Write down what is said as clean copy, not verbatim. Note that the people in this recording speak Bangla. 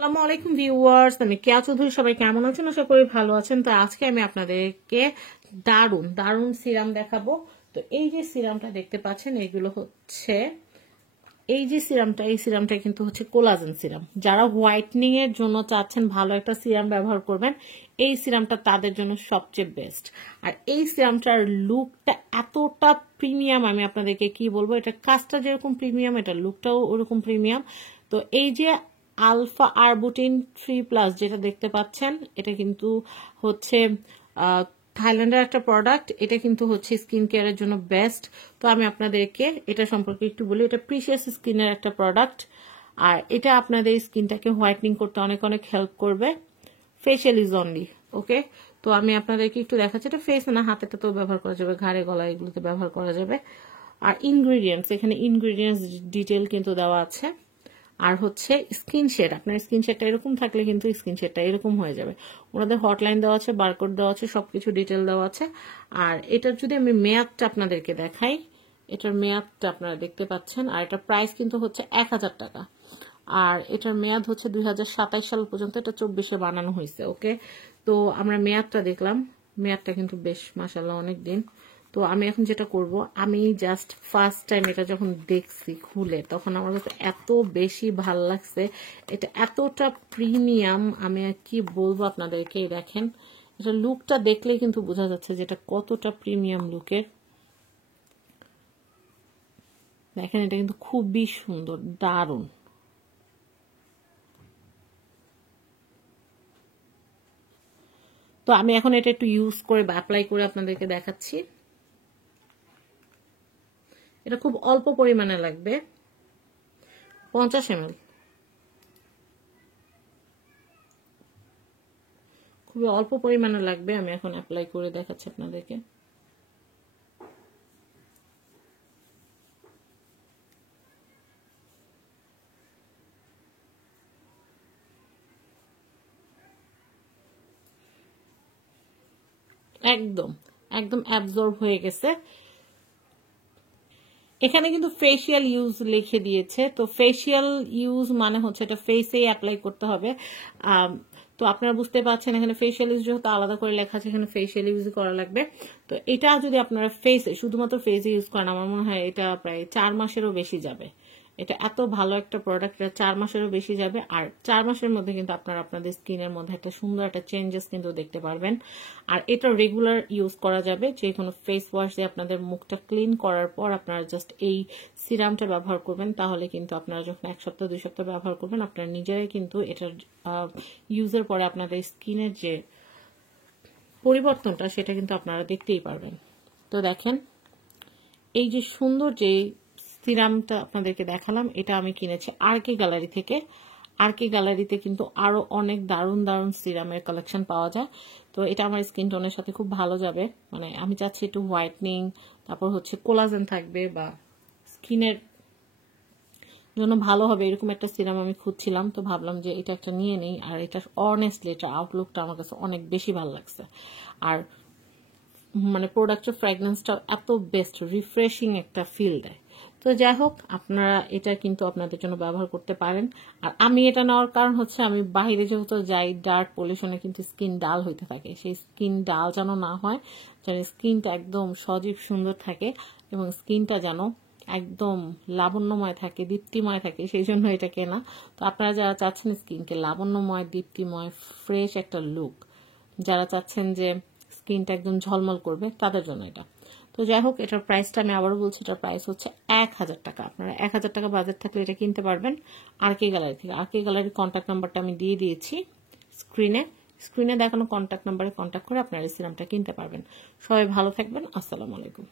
আসসালামু আলাইকুম ভিউয়ার্স, আমি কেয়া চৌধুরী। সবাই কেমন আছেন? আশা করি ভালো আছেন। তো আজকে আমি আপনাদেরকে দারুণ দারুণ সিরাম দেখাবো। তো এই যে সিরামটা দেখতে পাচ্ছেন, এগুলো হচ্ছে এই যে সিরামটা, এই সিরামটা কিন্তু হচ্ছে কোলাজেন সিরাম। যারা হোয়াইটনিং এর জন্য চাচ্ছেন ভালো একটা সিরাম ব্যবহার করবেন, এই সিরামটা তাদের জন্য সবচেয়ে বেস্ট। আর এই সিরামটার লুকটা এতটা প্রিমিয়াম, আমি আপনাদেরকে কি বলবো, এটা কাজটা যেরকম প্রিমিয়াম, এটা লুকটাও ওরকম প্রিমিয়াম। তো এই যে আলফা আরবুটিন 3+, যেটা দেখতে পাচ্ছেন, এটা কিন্তু হচ্ছে থাইল্যান্ডের একটা প্রোডাক্ট। এটা কিন্তু হচ্ছে স্কিন কেয়ারের জন্য বেস্ট। তো আমি আপনাদেরকে এটা সম্পর্কে একটু বলি। এটা প্রিশিয়াস স্কিনের একটা প্রোডাক্ট, আর এটা আপনাদের স্কিনটাকে হোয়াইটনিং করতে অনেক অনেক হেল্প করবে। ফেশিয়াল ইজ অনলি ওকে। তো আমি আপনাদেরকে একটু দেখাচ্ছি। এটা ফেস না, হাতেটাতেও ব্যবহার করা যাবে, ঘাড়ে গলায় এগুলোতে ব্যবহার করা যাবে। আর ইনগ্রিডিয়েন্টস, এখানে ইনগ্রিডিয়েন্টস ডিটেল কিন্তু দেওয়া আছে। আর হচ্ছে স্কিন শেড, আপনার স্কিন শেডটা এরকম থাকলে কিন্তু স্কিন শেডটা এরকম হয়ে যাবে। ওনাদের হটলাইন দেওয়া আছে, বারকোড দেওয়া আছে, সবকিছু ডিটেল দেওয়া আছে। আর এটার যদি আমি মেয়াদটা আপনাদেরকে দেখাই, এটার মেয়াদটা আপনারা দেখতে পাচ্ছেন। আর এটার প্রাইস কিন্তু হচ্ছে 1000 টাকা। আর এটার মেয়াদ হচ্ছে 2027 সাল পর্যন্ত। এটা 24-এ বানানো হয়েছে ওকে। তো আমরা মেয়াদটা দেখলাম, মেয়াদটা কিন্তু বেশ মাশাআল্লাহ অনেক দিন। তো আমি এখন যেটা করব, আমি জাস্ট ফার্স্ট টাইম এটা যখন দেখছি খুলে, তখন আমার কাছে এত বেশি ভাল লাগছে। এটা এতটা প্রিমিয়াম, আমি আর কি বলবো আপনাদেরকে। দেখেন, এটা লুকটা দেখলে কিন্তু বোঝা যাচ্ছে যে এটা কতটা প্রিমিয়াম লুকের। দেখেন, এটা কিন্তু খুবই সুন্দর, দারুণ। তো আমি এখন এটা একটু ইউজ করে বা অ্যাপ্লাই করে আপনাদেরকে দেখাচ্ছি। এটা খুব অল্প পরিমাণে লাগবে, 50 ml, খুবই অল্প পরিমাণে লাগবে। আমি এখন অ্যাপ্লাই করে দেখাচ্ছি আপনাদেরকে। একদম একদম অ্যাবজর্ব হয়ে গেছে। এখানে কিন্তু ফেসিয়াল ইউজ লিখে দিয়েছে। তো ফেসিয়াল ইউজ মানে হচ্ছে এটা ফেসেই অ্যাপ্লাই করতে হবে। তো আপনারা বুঝতে পারছেন, এখানে ফেসিয়াল ইউজ যেহেতু আলাদা করে লেখা আছে, এখানে ফেসিয়াল ইউজ করা লাগবে। তো এটা যদি আপনারা ফেসে, শুধুমাত্র ফেসে ইউজ করেন, আমার মনে হয় এটা প্রায় 4 মাসেরও বেশি যাবে। এটা এত ভালো একটা প্রোডাক্ট, এটা 4 মাসেরও বেশি যাবে। আর 4 মাসের মধ্যে কিন্তু আপনারা আপনাদের স্কিনের মধ্যে একটা সুন্দর একটা চেঞ্জেস কিন্তু দেখতে পারবেন। আর এটা রেগুলার ইউজ করা যাবে। যে কোনো ফেস ওয়াশ দিয়ে আপনাদের মুখটা ক্লিন করার পর আপনারা জাস্ট এই সিরামটা ব্যবহার করবেন। তাহলে কিন্তু আপনারা যখন 1 সপ্তাহ 2 সপ্তাহ ব্যবহার করবেন, আপনারা নিজেরাই কিন্তু এটার ইউজের পরে আপনাদের স্কিনের যে পরিবর্তনটা, সেটা কিন্তু আপনারা দেখতেই পারবেন। তো দেখেন, এই যে সুন্দর যে সিরামটা আপনাদেরকে দেখালাম, এটা আমি কিনেছি আরকে গ্যালারি থেকে। আরকে গ্যালারিতে কিন্তু আরো অনেক দারুণ দারুণ সিরামের কালেকশন পাওয়া যায়। তো এটা আমার স্কিন টোনের সাথে খুব ভালো যাবে। মানে আমি চাচ্ছি একটু হোয়াইটনিং, তারপর হচ্ছে কোলাজেন থাকবে, বা স্কিনের জন্য ভালো হবে, এরকম একটা সিরাম আমি খুঁজছিলাম। তো ভাবলাম যে এটা একটা নিয়ে নেই। আর এটা অনেস্টলি, এটা আউটলুকটা আমার কাছে অনেক বেশি ভালো লাগছে। আর মানে প্রোডাক্টের ফ্র্যাগনেন্সটা এত বেস্ট, রিফ্রেশিং একটা ফিল দেয়। তো যাই হোক, আপনারা এটা কিন্তু আপনাদের জন্য ব্যবহার করতে পারেন। আর আমি এটা নেওয়ার কারণ হচ্ছে, আমি বাইরে যেহেতু যাই, ডার্ক পলিউশনে কিন্তু স্কিন ডাল হইতে থাকে। সেই স্কিন ডাল যেন না হয়, যেন স্কিনটা একদম সজীব সুন্দর থাকে, এবং স্কিনটা যেন একদম লাবণ্যময় থাকে, দীপ্তিময় থাকে, সেই জন্য এটা কেনা। তো আপনারা যারা চাচ্ছেন স্কিনকে লাবণ্যময়, দীপ্তিময়, ফ্রেশ একটা লুক, যারা চাচ্ছেন যে স্কিনটা একদম ঝলমল করবে, তাদের জন্য এটা। তো যাই হোক, এটার প্রাইসটা আমি আবারও বলছি, এটার প্রাইস হচ্ছে 1000 টাকা। আপনারা 1000 টাকা বাজেট থাকলে এটা কিনতে পারবেন আরকে গ্যালারি থেকে। আরকে গ্যালারির কন্ট্যাক্ট নাম্বারটা আমি দিয়ে দিয়েছি স্ক্রিনে দেখানো কন্ট্যাক্ট নাম্বারে কন্ট্যাক্ট করে আপনারা এই সিরামটা কিনতে পারবেন। সবাই ভালো থাকবেন। আসসালামু আলাইকুম।